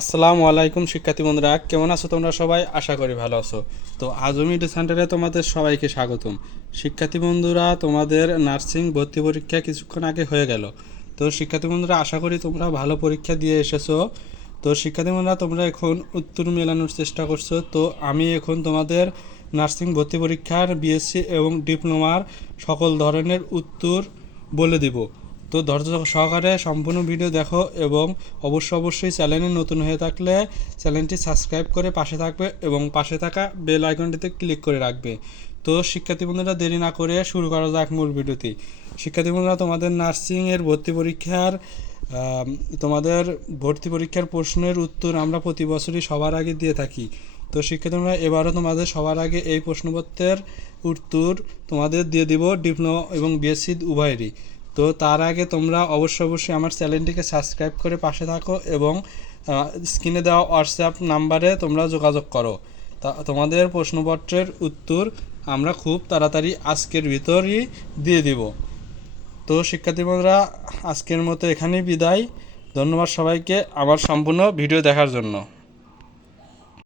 আসসালামু আলাইকুম শিক্ষার্থী বন্ধুরা, কেমন আছো তোমরা সবাই? আশা করি ভালো আছো। তো আজমি সেন্টারে তোমাদের সবাইকে স্বাগতম। শিক্ষার্থী বন্ধুরা, তোমাদের নার্সিং ভর্তি পরীক্ষা কিছুক্ষণ আগে হয়ে গেল। তো শিক্ষার্থী বন্ধুরা, আশা করি তোমরা ভালো পরীক্ষা দিয়ে এসেছো। তো শিক্ষার্থী বন্ধুরা, তোমরা এখন উত্তর মেলানোর চেষ্টা করছো। তো আমি এখন তোমাদের নার্সিং ভর্তি পরীক্ষার বিএসসি এবং ডিপ্লোমার সকল ধরনের উত্তর বলে দিব। তো ধৈর্য সহকারে সম্পূর্ণ ভিডিও দেখো এবং অবশ্যই চ্যানেলে নতুন হয়ে থাকলে চ্যানেলটি সাবস্ক্রাইব করে পাশে থাকবে এবং পাশে থাকা বেল আইকনটিতে ক্লিক করে রাখবে। তো শিক্ষার্থী বন্ধুরা, দেরি না করে শুরু করা যাক মূল ভিডিওটি। শিক্ষার্থী বন্ধুরা, তোমাদের নার্সিংয়ের ভর্তি পরীক্ষার তোমাদের ভর্তি পরীক্ষার প্রশ্নের উত্তর আমরা প্রতি বছরই সবার আগে দিয়ে থাকি। তো শিক্ষার্থী বন্ধুরা, এবারও তোমাদের সবার আগে এই প্রশ্নপত্রের উত্তর তোমাদের দিয়ে দিব, ডিপ্লোমা এবং বিএসসি উভয়েরই। তো তার আগে তোমরা অবশ্যই আমার চ্যানেলটিকে সাবস্ক্রাইব করে পাশে থাকো এবং স্ক্রিনে দেওয়া হোয়াটসঅ্যাপ নাম্বারে তোমরা যোগাযোগ করো। তা তোমাদের প্রশ্নপত্রের উত্তর আমরা খুব তাড়াতাড়ি আজকের ভিতরই দিয়ে দিব। তো শিক্ষার্থী বন্ধুরা, আজকের মতো এখানেই বিদায়। ধন্যবাদ সবাইকে আমার সম্পূর্ণ ভিডিও দেখার জন্য।